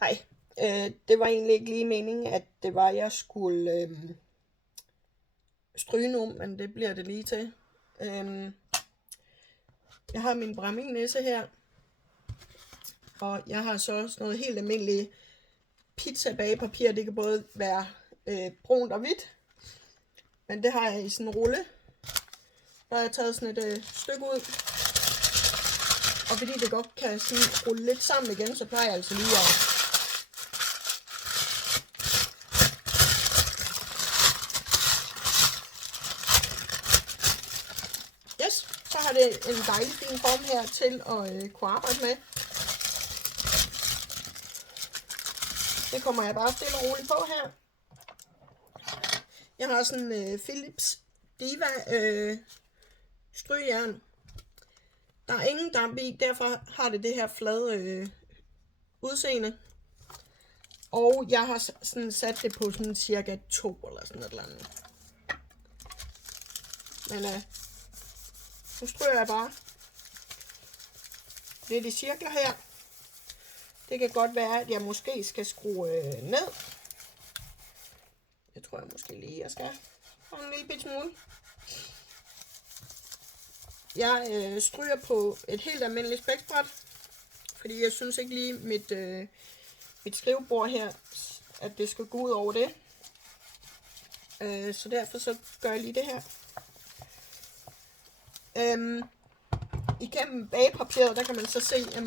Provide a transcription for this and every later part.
Hej. Det var egentlig ikke lige meningen, at det var, jeg skulle stryge nu, men det bliver det lige til. Jeg har min Braminnisse her, og jeg har så også noget helt almindeligt pizzabagepapir. Det kan både være brunt og hvidt, men det har jeg i sådan en rulle. Der har jeg taget sådan et stykke ud, og fordi det godt kan sådan rulle lidt sammen igen, så plejer jeg altså lige at så har det en dejlig fin form her til at kunne arbejde med. Det kommer jeg bare stille og roligt på her. Jeg har sådan en Philips Diva strygejern. Der er ingen damp i, derfor har det her flade udseende. Og jeg har sådan sat det på sådan cirka 2 eller sådan et eller andet. Men nu stryger jeg bare lidt i cirkler her. Det kan godt være, at jeg måske skal skrue ned. Det tror jeg måske lige, jeg skal. Og en lille bitte smule. Jeg stryger på et helt almindeligt spæksbræt, fordi jeg synes ikke lige mit skrivebord her, at det skal gå ud over det. Så derfor så gør jeg lige det her. Igennem bagepapiret, der kan man så se, at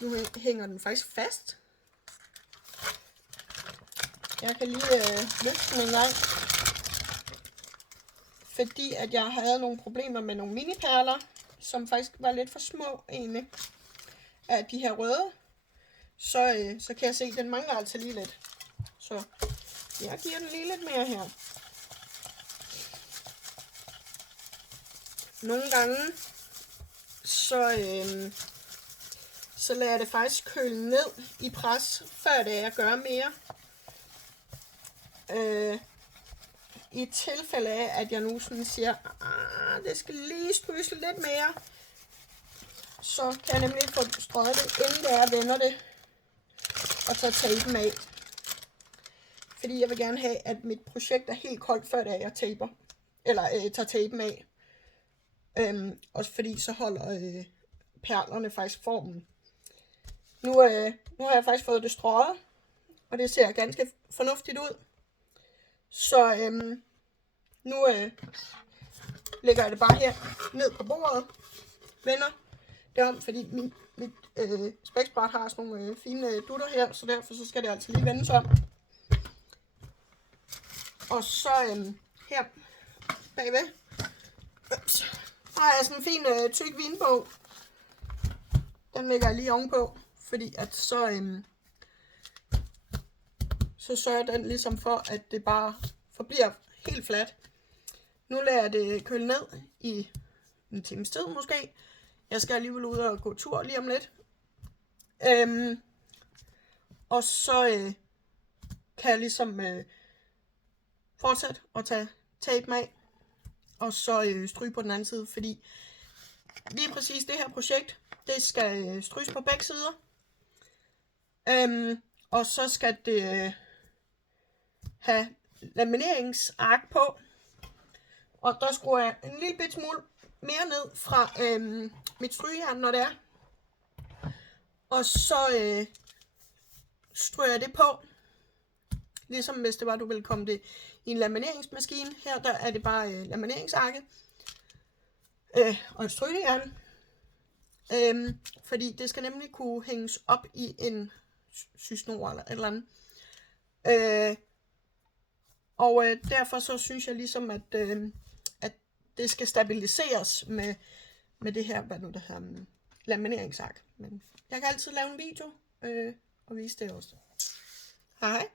nu hænger den faktisk fast. Jeg kan lige løfte den en gang, fordi at jeg havde nogle problemer med nogle miniperler, som faktisk var lidt for små egentlig, af de her røde. Så kan jeg se, at den mangler altså lige lidt. Så jeg giver den lige lidt mere her. Nogle gange, så lader jeg det faktisk køle ned i pres, før det jeg gør mere. I tilfælde af, at jeg nu sådan siger, det skal lige stryges lidt mere, så kan jeg nemlig få strøget det, inden jeg vender det, og tager tapen af. Fordi jeg vil gerne have, at mit projekt er helt koldt, før jeg taper, eller tager tapen af. Også fordi så holder perlerne faktisk formen. Nu har jeg faktisk fået det strøget, og det ser ganske fornuftigt ud. Så nu lægger jeg det bare her ned på bordet, vender det om, fordi mit spæksbræt har sådan nogle fine dutter her, så derfor så skal det altså lige vendes om. Og så her bagved, der har jeg sådan en fin tyk vinbog. Den lægger jeg lige ovenpå, fordi at så sørger den ligesom for, at det bare forbliver helt fladt. Nu lader jeg det køle ned i en times tid måske. Jeg skal alligevel ud og gå tur lige om lidt. Og så kan jeg ligesom fortsætte at tage tapen af. Og så stryge på den anden side, fordi lige præcis det her projekt, det skal stryges på begge sider. Og så skal det have lamineringsark på. Og der skruer jeg en lille bit smule mere ned fra mit strygejern, når det er. Og så stryger jeg det på. Ligesom hvis det var, du ville komme det i en lamineringsmaskine. Her der er det bare lamineringsarket. Og et strygejern. Fordi det skal nemlig kunne hænges op i en systnor eller et eller andet. Og derfor så synes jeg ligesom, at det skal stabiliseres med det her, hvad nu det her, lamineringsark. Men jeg kan altid lave en video og vise det også. Hej.